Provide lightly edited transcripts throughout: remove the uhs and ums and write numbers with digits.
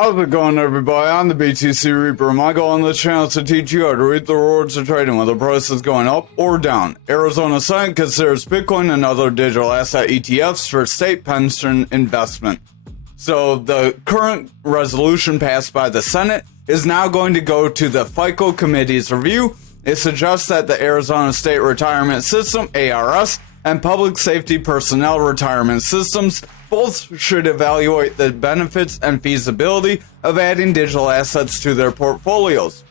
How's it going, everybody? I'm the BTC Reaper. My goal on this channel is to teach you how to reap the rewards of trading whether the price is going up or down. Arizona Senate considers Bitcoin and other digital asset ETFs for state pension investment. So the current resolution passed by the Senate is now going to go to the FICO committee's review. It suggests that the Arizona State Retirement System, ARS, and Public Safety Personnel Retirement Systems both should evaluate the benefits and feasibility of adding digital assets to their portfolios.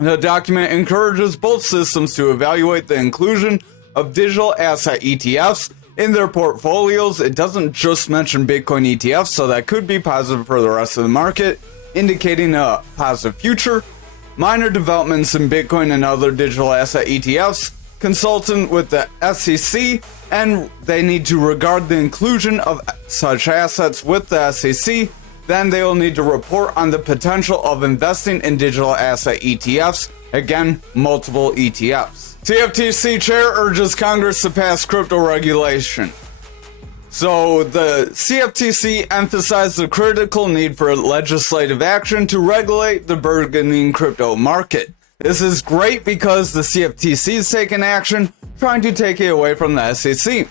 The document encourages both systems to evaluate the inclusion of digital asset ETFs in their portfolios. It doesn't just mention Bitcoin ETFs, so that could be positive for the rest of the market, indicating a positive future. Minor developments in Bitcoin and other digital asset ETFs, consultant with the SEC, and they need to regard the inclusion of such assets with the SEC. Then they will need to report on the potential of investing in digital asset ETFs. Again, multiple ETFs. CFTC chair urges Congress to pass crypto regulation. So the CFTC emphasized the critical need for legislative action to regulate the burgeoning crypto market. This is great because the CFTC is taking action, trying to take it away from the SEC.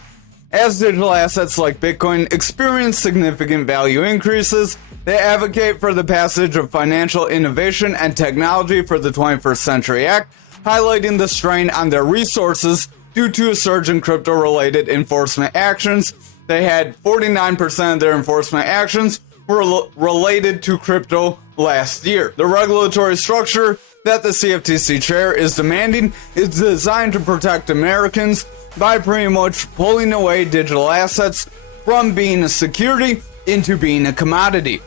As digital assets like Bitcoin experience significant value increases, they advocate for the passage of Financial Innovation and Technology for the 21st Century Act, highlighting the strain on their resources due to a surge in crypto-related enforcement actions. They had 49% of their enforcement actions were related to crypto last year. The regulatory structure that the CFTC chair is demanding is designed to protect Americans by pretty much pulling away digital assets from being a security into being a commodity.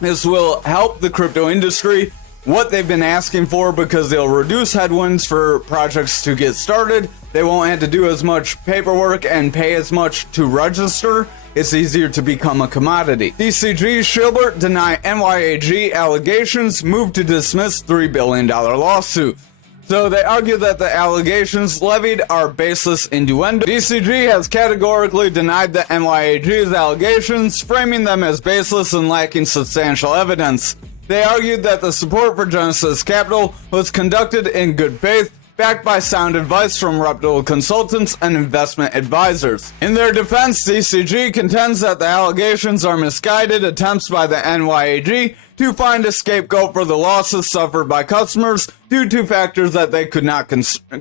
This will help the crypto industry, what they've been asking for, because they'll reduce headwinds for projects to get started. They won't have to do as much paperwork and pay as much to register. It's easier to become a commodity. DCG Shilbert deny NYAG allegations, move to dismiss $3 billion lawsuit. So they argue that the allegations levied are baseless innuendo. DCG has categorically denied the NYAG's allegations, framing them as baseless and lacking substantial evidence. They argued that the support for Genesis Capital was conducted in good faith, backed by sound advice from reputable consultants and investment advisors. In their defense, DCG contends that the allegations are misguided attempts by the NYAG to find a scapegoat for the losses suffered by customers due to factors that they could not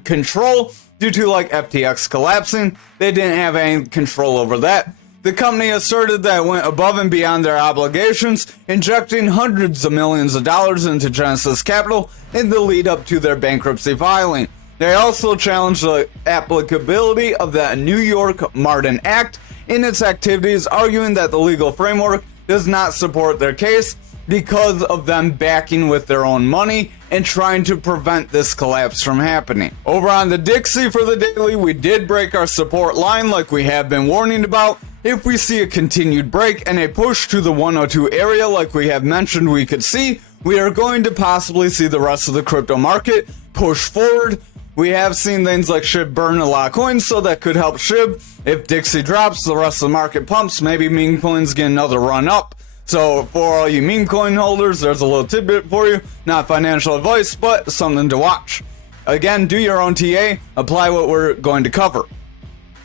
control, due to like FTX collapsing. They didn't have any control over that. The company asserted that it went above and beyond their obligations, injecting hundreds of millions of dollars into Genesis Capital in the lead up to their bankruptcy filing. They also challenged the applicability of the New York Martin Act in its activities, arguing that the legal framework does not support their case because of them backing with their own money and trying to prevent this collapse from happening. Over on the Dixie for the daily, we did break our support line like we have been warning about. If we see a continued break and a push to the 102 area like we have mentioned we could see, we are going to possibly see the rest of the crypto market push forward. We have seen things like SHIB burn a lot of coins, so that could help SHIB. If Dixie drops, the rest of the market pumps, maybe meme coins get another run up. So for all you meme coin holders, there's a little tidbit for you. Not financial advice, but something to watch. Again, do your own TA, apply what we're going to cover.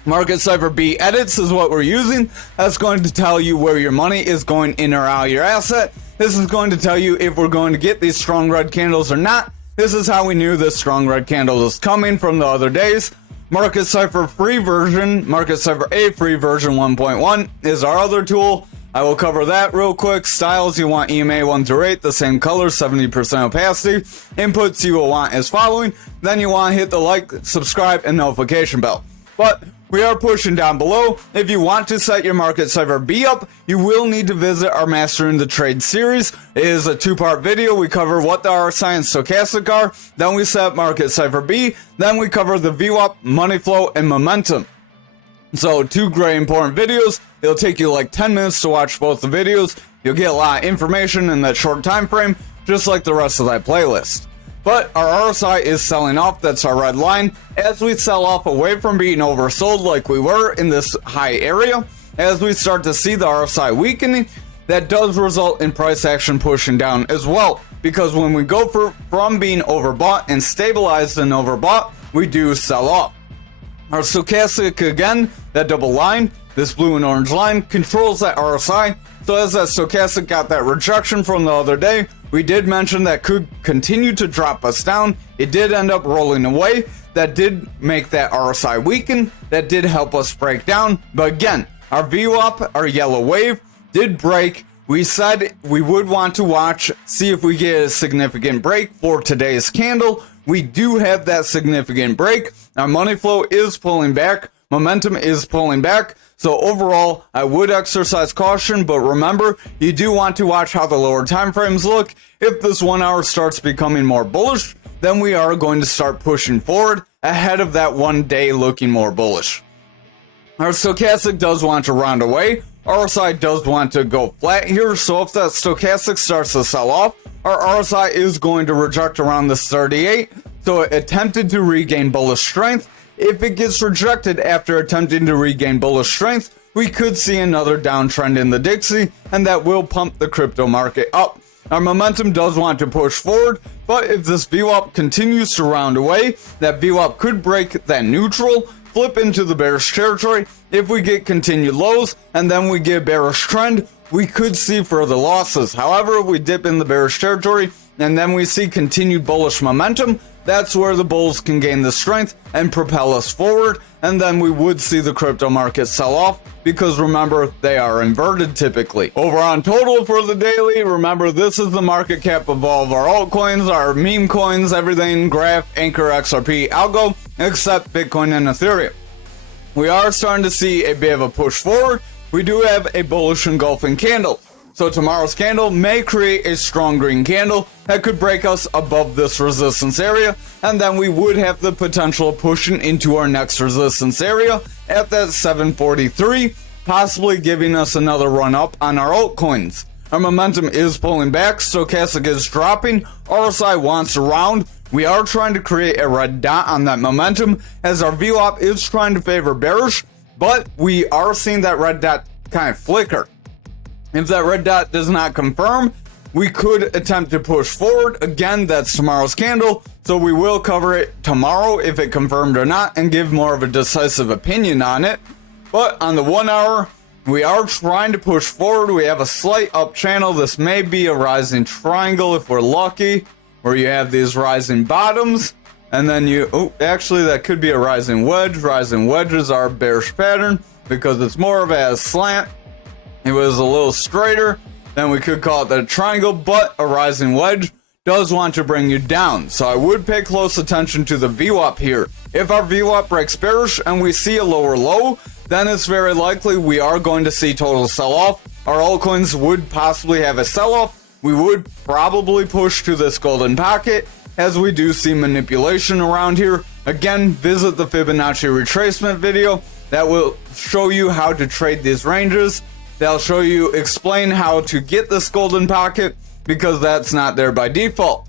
Market Cipher B edits is what we're using. That's going to tell you where your money is going in or out of your asset. This is going to tell you if we're going to get these strong red candles or not. This is how we knew this strong red candle was coming from the other days. Market Cipher free version, Market Cipher A free version 1.1 is our other tool. I will cover that real quick. Styles, you want EMA 1 through 8, the same color, 70% opacity. Inputs you will want is following. Then you want to hit the like, subscribe, and notification bell. But we are pushing down below. If you want to set your Market Cipher B up, you will need to visit our Mastering the Trade series. It is a 2-part video. We cover what the RSI and stochastic are. Then we set Market Cipher B. Then we cover the VWAP, money flow, and momentum. So 2 great important videos. It'll take you like 10 minutes to watch both the videos. You'll get a lot of information in that short time frame, just like the rest of that playlist. But our RSI is selling off, that's our red line. As we sell off away from being oversold like we were in this high area, as we start to see the RSI weakening, that does result in price action pushing down as well. Because when we go from being overbought and stabilized and overbought, we do sell off. Our stochastic, again, that double line, this blue and orange line, controls that RSI. So as that stochastic got that rejection from the other day, we did mention that could continue to drop us down. It did end up rolling away. That did make that RSI weaken. That did help us break down. But again, our VWAP, our yellow wave, did break. We said we would want to watch, see if we get a significant break for today's candle. We do have that significant break. Our money flow is pulling back. Momentum is pulling back. So overall, I would exercise caution, but remember, you do want to watch how the lower time frames look. If this 1 hour starts becoming more bullish, then we are going to start pushing forward ahead of that 1 day looking more bullish. Our stochastic does want to round away. RSI does want to go flat here, so if that stochastic starts to sell off, our RSI is going to reject around this 38, so it attempted to regain bullish strength. If it gets rejected after attempting to regain bullish strength, we could see another downtrend in the DGC, and that will pump the crypto market up. Our momentum does want to push forward, but if this VWAP continues to round away, that VWAP could break that neutral, flip into the bearish territory. If we get continued lows and then we get a bearish trend, we could see further losses. However, if we dip in the bearish territory and then we see continued bullish momentum, that's where the bulls can gain the strength and propel us forward, and then we would see the crypto market sell off, because remember, they are inverted typically. Over on total for the daily, remember this is the market cap of all of our altcoins, our meme coins, everything, Graph, Ankr, XRP, ALGO, except Bitcoin and Ethereum. We are starting to see a bit of a push forward. We do have a bullish engulfing candle. So tomorrow's candle may create a strong green candle that could break us above this resistance area, and then we would have the potential of pushing into our next resistance area at that 743, possibly giving us another run up on our altcoins. Our momentum is pulling back, stochastic is dropping, RSI wants to round. We are trying to create a red dot on that momentum as our VWAP is trying to favor bearish, but we are seeing that red dot kind of flicker. If that red dot does not confirm, we could attempt to push forward. Again, that's tomorrow's candle, so we will cover it tomorrow if it confirmed or not and give more of a decisive opinion on it. But on the 1 hour, we are trying to push forward. We have a slight up channel. This may be a rising triangle if we're lucky, where you have these rising bottoms, and then actually that could be a rising wedge. Rising wedges are a bearish pattern because it's more of a slant. It was a little straighter, then we could call it the triangle, but a rising wedge does want to bring you down. So I would pay close attention to the VWAP here. If our VWAP breaks bearish and we see a lower low, then it's very likely we are going to see total sell-off. Our altcoins would possibly have a sell-off. We would probably push to this golden pocket, as we do see manipulation around here. Again, visit the Fibonacci retracement video. That will show you how to trade these ranges. They'll show you, explain how to get this golden pocket, because that's not there by default.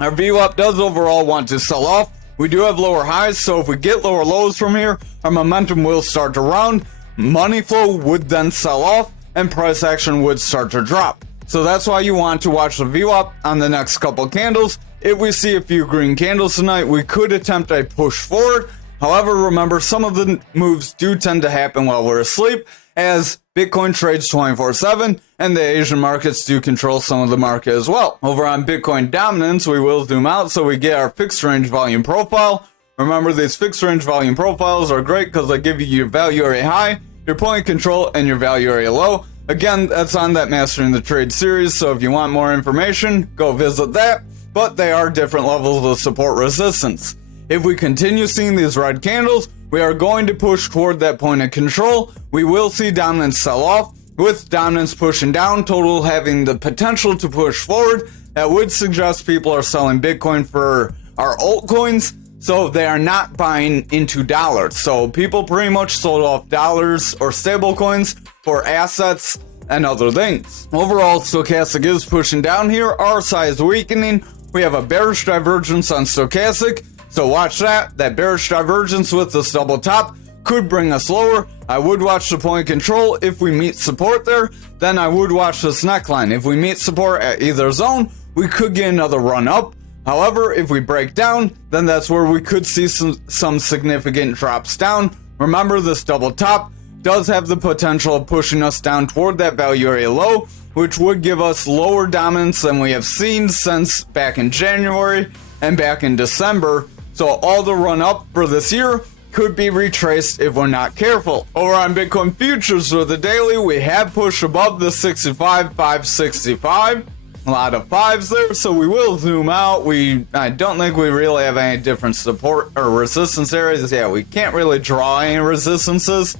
Our VWAP does overall want to sell off. We do have lower highs, so if we get lower lows from here, our momentum will start to round. Money flow would then sell off, and price action would start to drop. So that's why you want to watch the VWAP on the next couple candles. If we see a few green candles tonight, we could attempt a push forward. However, remember, some of the moves do tend to happen while we're asleep, as Bitcoin trades 24/7, and the Asian markets do control some of the market as well. Over on Bitcoin dominance, we will zoom out so we get our fixed range volume profile. Remember, these fixed range volume profiles are great because they give you your value area high, your point control, and your value area low. Again, that's on that Mastering the Trade series, so if you want more information, go visit that. But they are different levels of support resistance. If we continue seeing these red candles, we are going to push toward that point of control. We will see dominance sell off, with dominance pushing down, total having the potential to push forward. That would suggest people are selling Bitcoin for our altcoins, so they are not buying into dollars. So people pretty much sold off dollars or stable coins for assets and other things. Overall, stochastic is pushing down here. RSI is weakening. We have a bearish divergence on stochastic. So watch that bearish divergence with this double top could bring us lower. I would watch the point control. If we meet support there, then I would watch this neckline. If we meet support at either zone, we could get another run up. However, if we break down, then that's where we could see some significant drops down. Remember, this double top does have the potential of pushing us down toward that value area low, which would give us lower dominance than we have seen since back in January and back in December. So all the run up for this year could be retraced if we're not careful. Over on Bitcoin futures for the daily, we have pushed above the 65,565. A lot of fives there, so we will zoom out. I don't think we really have any different support or resistance areas. Yeah, we can't really draw any resistances.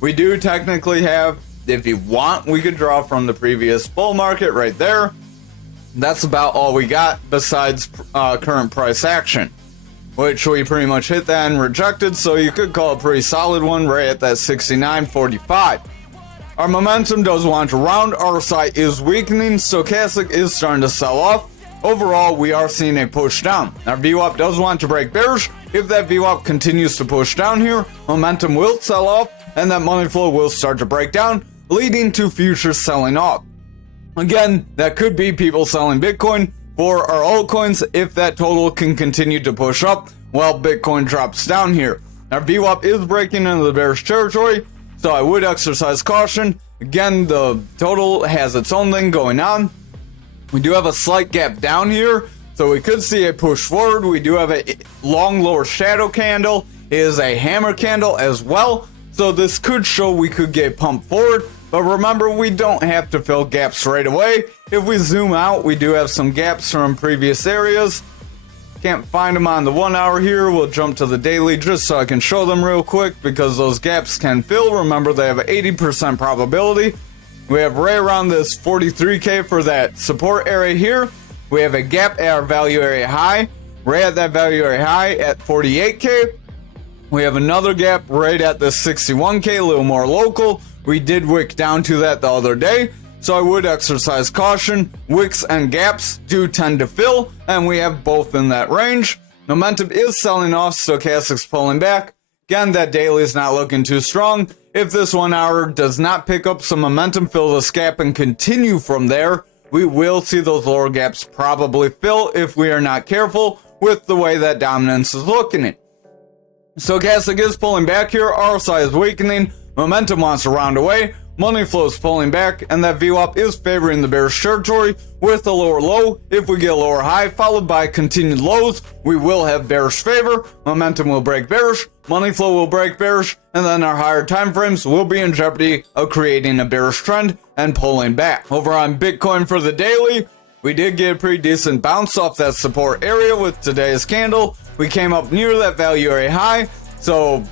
We do technically have, if you want, we could draw from the previous bull market right there. That's about all we got besides current price action, which we pretty much hit that and rejected, so you could call a pretty solid one right at that 69.45. Our momentum does want to round. RSI is weakening. Stochastic is starting to sell off. Overall, we are seeing a push down. Our VWAP does want to break bearish. If that VWAP continues to push down here, momentum will sell off, and that money flow will start to break down, leading to futures selling off. Again, that could be people selling Bitcoin for our altcoins if that total can continue to push up while Bitcoin drops down here. Our VWAP is breaking into the bearish territory, so I would exercise caution. Again, the total has its own thing going on. We do have a slight gap down here, so we could see a push forward. We do have a long lower shadow candle. It is a hammer candle as well, so this could show we could get pumped forward. But remember, we don't have to fill gaps right away. If we zoom out, we do have some gaps from previous areas. Can't find them on the 1 hour here. We'll jump to the daily just so I can show them real quick because those gaps can fill. Remember, they have an 80% probability. We have right around this 43K for that support area here. We have a gap at our value area high, right at that value area high at 48K. We have another gap right at the 61K, a little more local. We did wick down to that the other day, so I would exercise caution. Wicks and gaps do tend to fill, and we have both in that range. Momentum is selling off, stochastic's pulling back. Again, that daily is not looking too strong. If this 1 hour does not pick up some momentum, fill this gap, and continue from there, we will see those lower gaps probably fill if we are not careful with the way that dominance is looking. Stochastic is pulling back here. RSI is weakening. Momentum wants to round away. Money flow is pulling back, and that VWAP is favoring the bearish territory with a lower low. If we get a lower high followed by continued lows, we will have bearish favor. Momentum will break bearish. Money flow will break bearish, and then our higher time frames will be in jeopardy of creating a bearish trend and pulling back. Over on Bitcoin for the daily, we did get a pretty decent bounce off that support area with today's candle. We came up near that value area high, so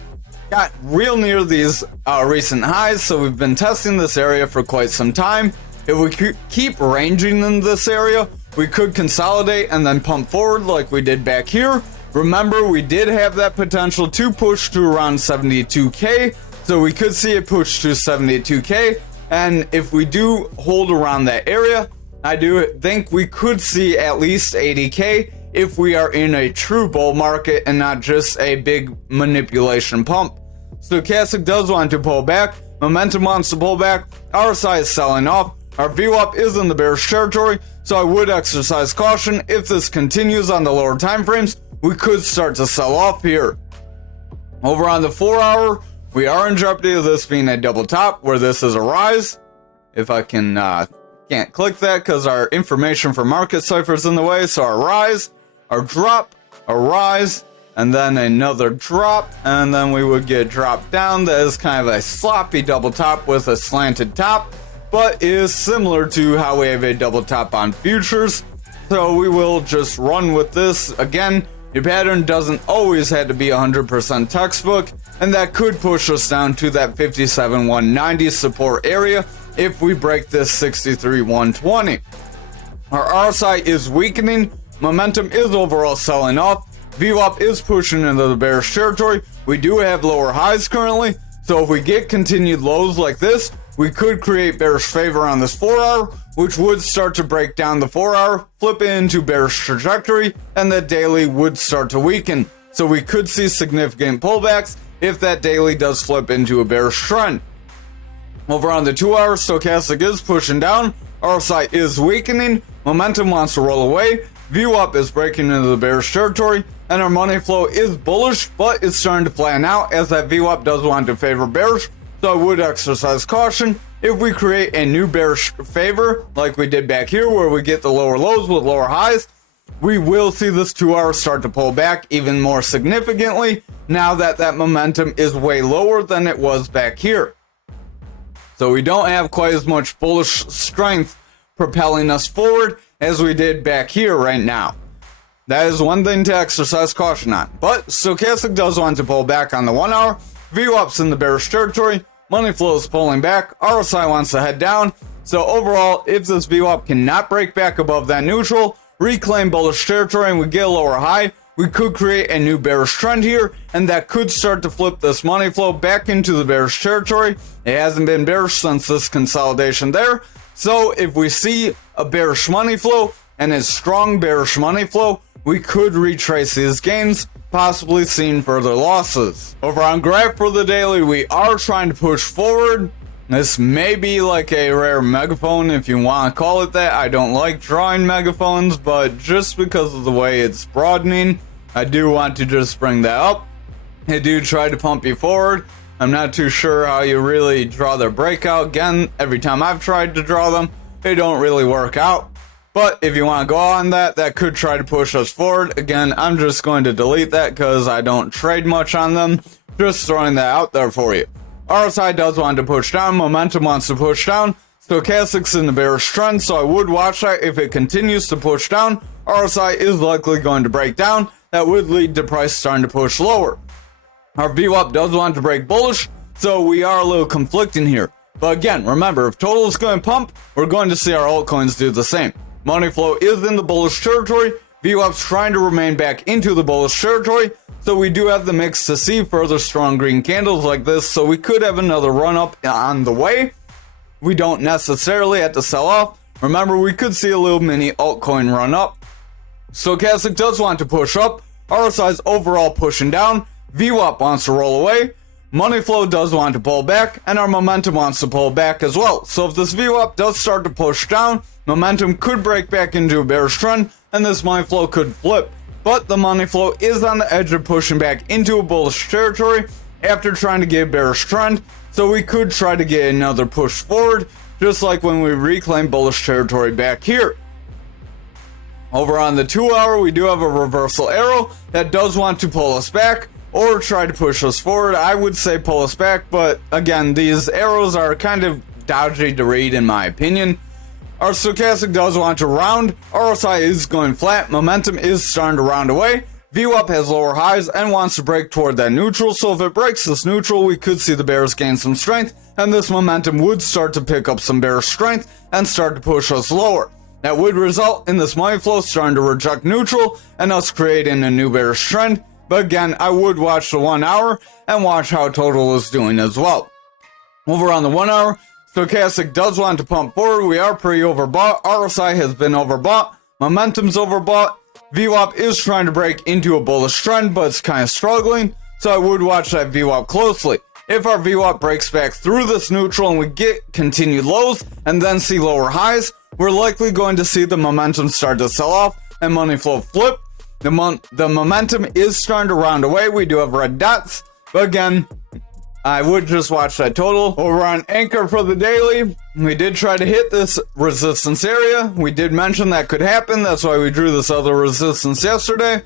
got real near these recent highs, so we've been testing this area for quite some time. If we keep ranging in this area, we could consolidate and then pump forward like we did back here. Remember, we did have that potential to push to around 72K, so we could see it push to 72K, and if we do hold around that area, I do think we could see at least 80K if we are in a true bull market and not just a big manipulation pump. Stochastic does want to pull back. Momentum wants to pull back. RSI is selling off. Our VWAP is in the bearish territory, so I would exercise caution. If this continues on the lower time frames, we could start to sell off here. Over on the 4 hour, we are in jeopardy of this being a double top where this is a rise. If I can, can't click that because our information for market cipher is in the way. So our rise, our drop, a rise, and then another drop, and then we would get dropped down. That is kind of a sloppy double top with a slanted top, but is similar to how we have a double top on futures. So we will just run with this. Again, your pattern doesn't always have to be 100% textbook, and that could push us down to that 57,190 support area if we break this 63,120. Our RSI is weakening. Momentum is overall selling off. VWAP is pushing into the bearish territory. We do have lower highs currently, so if we get continued lows like this, we could create bearish favor on this 4 hour, which would start to break down the 4 hour, flip it into bearish trajectory, and the daily would start to weaken. So we could see significant pullbacks if that daily does flip into a bearish trend. Over on the 2 hour, stochastic is pushing down, RSI is weakening, momentum wants to roll away, VWAP is breaking into the bearish territory, and our money flow is bullish, but it's starting to flatten out as that VWAP does want to favor bearish, so I would exercise caution. If we create a new bearish favor, like we did back here where we get the lower lows with lower highs, we will see this 2 hour start to pull back even more significantly now that that momentum is way lower than it was back here. So we don't have quite as much bullish strength propelling us forward as we did back here right now. That is one thing to exercise caution on. But stochastic does want to pull back on the 1 hour. VWAP's in the bearish territory. Money flow is pulling back. RSI wants to head down. So overall, if this VWAP cannot break back above that neutral, reclaim bullish territory, and we get a lower high, we could create a new bearish trend here, and that could start to flip this money flow back into the bearish territory. It hasn't been bearish since this consolidation there. So if we see a bearish money flow and a strong bearish money flow, we could retrace these gains, possibly seeing further losses. Over on graph for the daily, we are trying to push forward. This may be like a rare megaphone if you want to call it that. I don't like drawing megaphones, but just because of the way it's broadening, I do want to just bring that up. They do try to pump you forward. I'm not too sure how you really draw their breakout. Again, every time I've tried to draw them, they don't really work out. But if you want to go on that, that could try to push us forward. Again, I'm just going to delete that because I don't trade much on them. Just throwing that out there for you. RSI does want to push down. Momentum wants to push down. Stochastic's in the bearish trend, so I would watch that. If it continues to push down, RSI is likely going to break down. That would lead to price starting to push lower. Our VWAP does want to break bullish, so we are a little conflicting here. But again, remember, if total is going to pump, we're going to see our altcoins do the same. Money flow is in the bullish territory. VWAP's trying to remain back into the bullish territory. So we do have the mix to see further strong green candles like this. So we could have another run up on the way. We don't necessarily have to sell off. Remember, we could see a little mini altcoin run up. Stochastic does want to push up. RSI's overall pushing down. VWAP wants to roll away. Money flow does want to pull back, and our momentum wants to pull back as well. So if this VWAP does start to push down, momentum could break back into a bearish trend, and this money flow could flip. But the money flow is on the edge of pushing back into a bullish territory after trying to get a bearish trend. So we could try to get another push forward, just like when we reclaim bullish territory back here. Over on the 2 hour, we do have a reversal arrow that does want to pull us back or try to push us forward. I would say pull us back, but again, these arrows are kind of dodgy to read in my opinion. Our stochastic does want to round. RSI is going flat. Momentum is starting to round away. VWAP has lower highs and wants to break toward that neutral. So if it breaks this neutral, we could see the bears gain some strength, and this momentum would start to pick up some bearish strength and start to push us lower. That would result in this money flow starting to reject neutral and us creating a new bearish trend. But again, I would watch the 1 hour and watch how total is doing as well. Over on the 1 hour, stochastic does want to pump forward. We are pretty overbought. RSI has been overbought. Momentum's overbought. VWAP is trying to break into a bullish trend, but it's kind of struggling. So I would watch that VWAP closely. If our VWAP breaks back through this neutral and we get continued lows and then see lower highs, we're likely going to see the momentum start to sell off and money flow flip. The momentum is starting to round away. We do have red dots, but again, I would just watch that total. Over on Ankr for the daily, we did try to hit this resistance area. We did mention that could happen. That's why we drew this other resistance yesterday.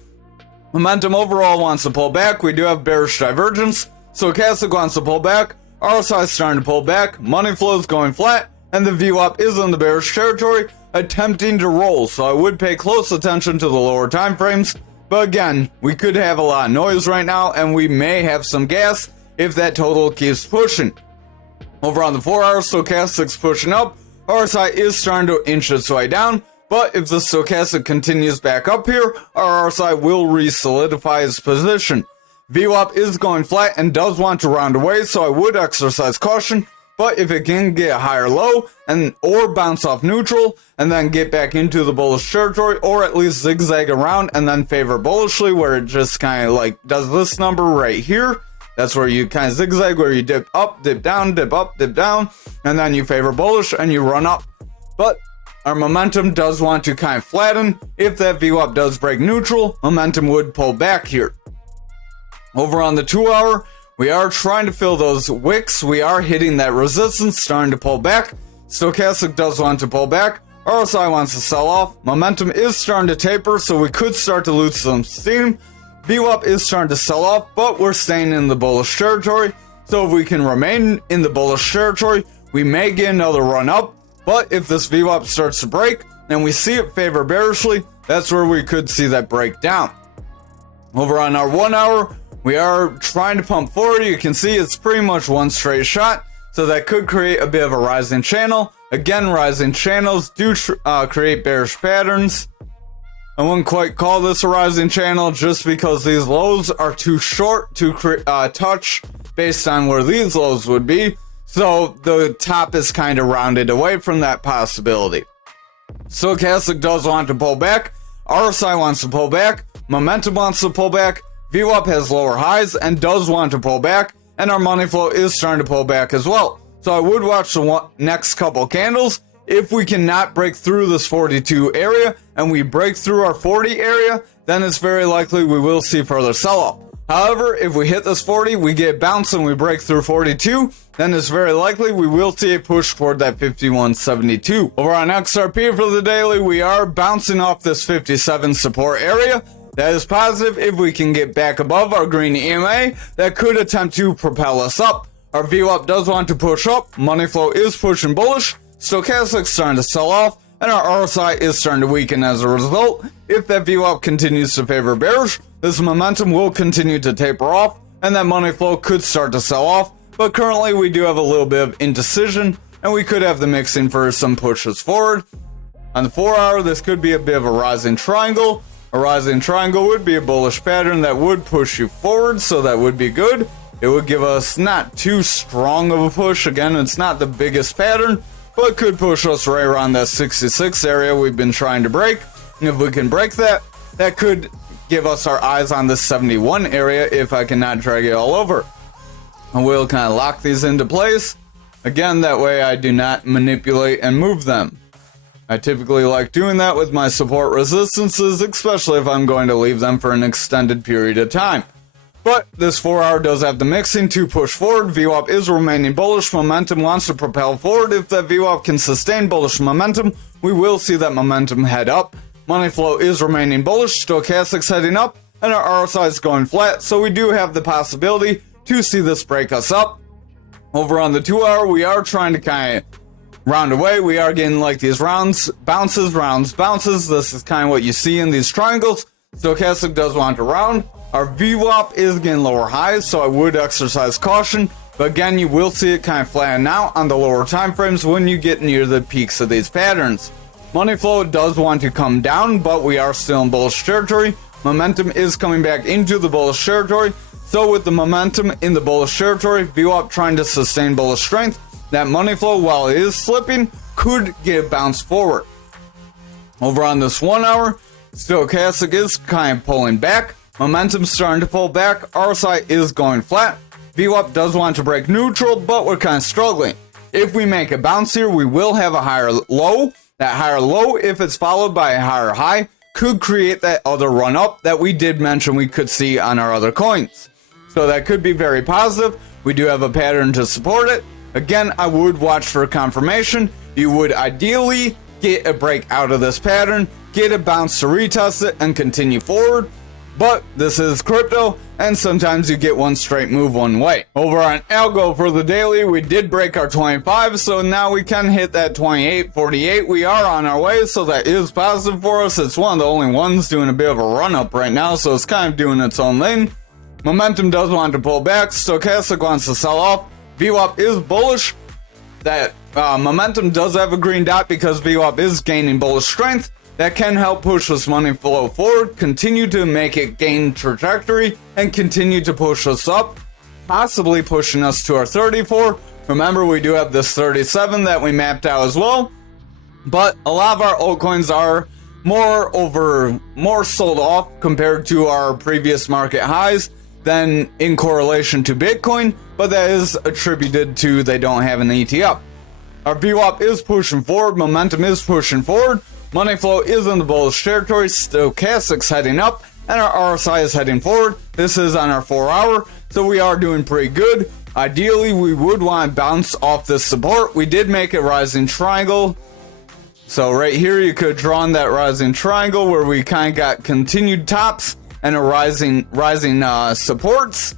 Momentum overall wants to pull back. We do have bearish divergence. Stochastic wants to pull back. RSI is starting to pull back. Money flow is going flat. And the VWAP is in the bearish territory, attempting to roll. So I would pay close attention to the lower time frames. But again, we could have a lot of noise right now, and we may have some gas if that total keeps pushing. Over on the 4 hour, stochastic's pushing up. RSI is starting to inch its way down. But if the stochastic continues back up here, our RSI will re-solidify its position. VWAP is going flat and does want to round away, so I would exercise caution. But if it can get a higher low or bounce off neutral and then get back into the bullish territory, or at least zigzag around and then favor bullishly, where it just kind of like does this number right here, That's where you kind of zigzag, where you dip up, dip down, dip up, dip down, and then you favor bullish and you run up. But our momentum does want to kind of flatten. If that VWAP does break neutral, momentum would pull back here. Over on the 2 hour, we are trying to fill those wicks. We are hitting that resistance, starting to pull back. Stochastic does want to pull back. RSI wants to sell off. Momentum is starting to taper, so we could start to lose some steam. VWAP is starting to sell off, but we're staying in the bullish territory. So if we can remain in the bullish territory, we may get another run up. But if this VWAP starts to break and we see it favor bearishly, that's where we could see that break down. Over on our 1 hour, we are trying to pump forward. You can see it's pretty much one straight shot. So that could create a bit of a rising channel. Again, rising channels do create bearish patterns. I wouldn't quite call this a rising channel just because these lows are too short to touch based on where these lows would be. So the top is kind of rounded away from that possibility. Stochastic does want to pull back. RSI wants to pull back. Momentum wants to pull back. VWAP has lower highs and does want to pull back. And our money flow is starting to pull back as well. So I would watch the next couple candles. If we cannot break through this 42 area and we break through our 40 area, then it's very likely we will see further sell-off. However, if we hit this 40, we get bounced and we break through 42, then it's very likely we will see a push toward that 51.72. Over on XRP for the daily, we are bouncing off this 57 support area. That is positive. If we can get back above our green EMA, that could attempt to propel us up. Our VWAP does want to push up. Money flow is pushing bullish. Stochastic starting to sell off. And our RSI is starting to weaken as a result. If that VWAP continues to favor bearish, this momentum will continue to taper off. And that money flow could start to sell off. But currently we do have a little bit of indecision. And we could have the mixing for some pushes forward. On the 4 hour, this could be a bit of a rising triangle. A rising triangle would be a bullish pattern that would push you forward, so that would be good. It would give us not too strong of a push. Again, it's not the biggest pattern, but could push us right around that 66 area we've been trying to break. And if we can break that, that could give us our eyes on this 71 area if I cannot drag it all over. And we'll kind of lock these into place. Again, that way I do not manipulate and move them. I typically like doing that with my support resistances, especially if I'm going to leave them for an extended period of time. But this 4 hour does have the mixing to push forward. VWAP is remaining bullish. Momentum wants to propel forward. If that VWAP can sustain bullish momentum, we will see that momentum head up. Money flow is remaining bullish. Stochastic's heading up, and our RSI is going flat. So we do have the possibility to see this break us up. Over on the 2 hour, we are trying to kind of round away. We are getting like these rounds, bounces, rounds, bounces. This is kind of what you see in these triangles. Stochastic does want to round. Our VWAP is getting lower highs, so I would exercise caution. But again, you will see it kind of flatten out on the lower time frames when you get near the peaks of these patterns. Money flow does want to come down, but we are still in bullish territory. Momentum is coming back into the bullish territory. So with the momentum in the bullish territory, VWAP trying to sustain bullish strength, that money flow, while it is slipping, could get bounced forward. Over on this 1 hour, Stochastic is kind of pulling back. Momentum starting to pull back. RSI is going flat. VWAP does want to break neutral, but we're kind of struggling. If we make a bounce here, we will have a higher low. That higher low, if it's followed by a higher high, could create that other run up that we did mention we could see on our other coins. So that could be very positive. We do have a pattern to support it. Again, I would watch for confirmation. You would ideally get a break out of this pattern, get a bounce to retest it, and continue forward. But this is crypto, and sometimes you get one straight move one way. Over on ALGO for the daily, we did break our 25, so now we can hit that 28.48. We are on our way, so that is positive for us. It's one of the only ones doing a bit of a run up right now, so it's kind of doing its own thing. Momentum does want to pull back. Stochastic wants to sell off. VWAP is bullish. That momentum does have a green dot because VWAP is gaining bullish strength. That can help push this money flow forward, continue to make it gain trajectory, and continue to push us up, possibly pushing us to our 34. Remember, we do have this 37 that we mapped out as well. But a lot of our altcoins are more sold off compared to our previous market highs. than in correlation to Bitcoin, but that is attributed to they don't have an ETF. Our VWAP is pushing forward, momentum is pushing forward, money flow is in the bullish territory, stochastics heading up, and our RSI is heading forward. This is on our 4 hour, so we are doing pretty good. Ideally, we would want to bounce off this support. We did make a rising triangle. So right here, you could draw on that rising triangle where we kind of got continued tops and a rising supports.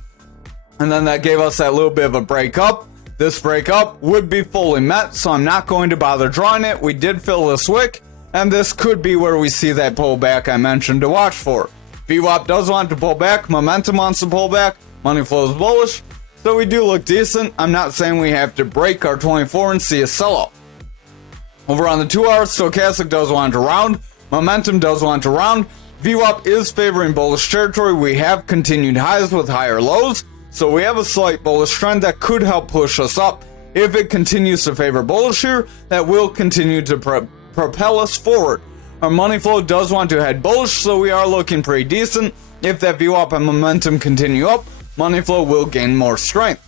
And then that gave us that little bit of a break up. This break up would be fully met, so I'm not going to bother drawing it. We did fill this wick, and this could be where we see that pullback I mentioned to watch for. VWAP does want to pull back, momentum wants to pull back, money flow is bullish, so we do look decent. I'm not saying we have to break our 24 and see a sell-off. Over on the 2 hour, stochastic does want to round, momentum does want to round, VWAP is favoring bullish territory. We have continued highs with higher lows, so we have a slight bullish trend that could help push us up. If it continues to favor bullish here, that will continue to propel us forward. Our money flow does want to head bullish, so we are looking pretty decent. If that VWAP and momentum continue up, money flow will gain more strength.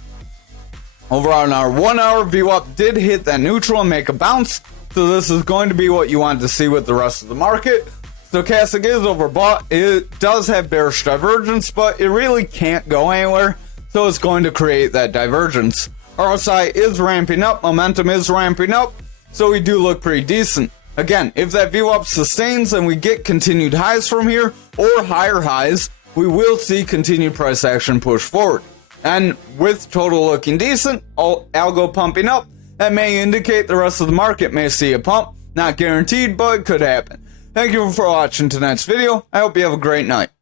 Over on our 1 hour, VWAP did hit that neutral and make a bounce, so this is going to be what you want to see with the rest of the market. Stochastic is overbought. It does have bearish divergence, but it really can't go anywhere, so it's going to create that divergence. RSI is ramping up, momentum is ramping up, so we do look pretty decent. Again, if that VWAP sustains and we get continued highs from here, or higher highs, we will see continued price action push forward. And with total looking decent, algo pumping up, that may indicate the rest of the market may see a pump. Not guaranteed, but it could happen. Thank you for watching tonight's video. I hope you have a great night.